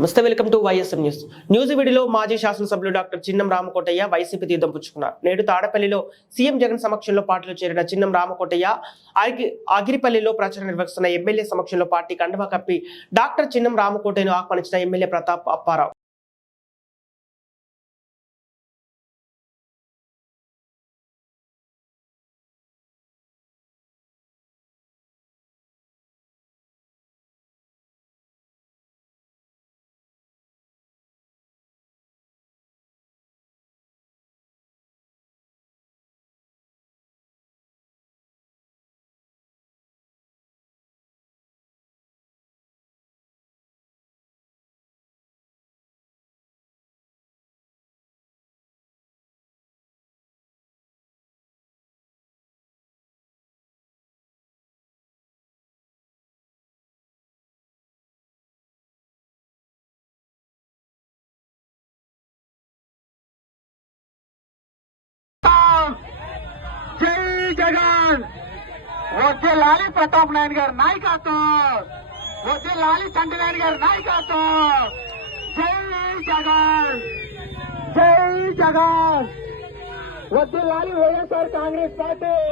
నమస్తే welcome to YSM news. News వీడియోలో మాజీ శాసనసభ్యులు డాక్టర్ చిన్నం రామకోటయ్య వైసీపీ తీర్థం పుచ్చుకున్నారు. నేడు తాడపల్లిలో సీఎం జగన్ సమక్షంలో పార్టీలో చేరిన చిన్నం రామకోటయ్య అగిరిపల్లిలో ఆగిరిపల్లిలో ప్రచారం నిర్వహిస్తున్న ఎమ్మెల్యే సమక్షంలో పార్టీ కండువా కప్పి డాక్టర్ చిన్నం రామకోటయ్యను ఆహ్వానించిన ఎమ్మెల్యే ప్రతాప్ అప్పారావు. జై జగన్ వచ్చే లాలి ప్రతాప్ నాయుడు గారి నాయకత్వం వచ్చే లాలి చంద్రనాయుడు గారి నాయకత్వం జై జగన్ జై జగన్ వచ్చే లాలి వైఎస్ఆర్ కాంగ్రెస్ పార్టీ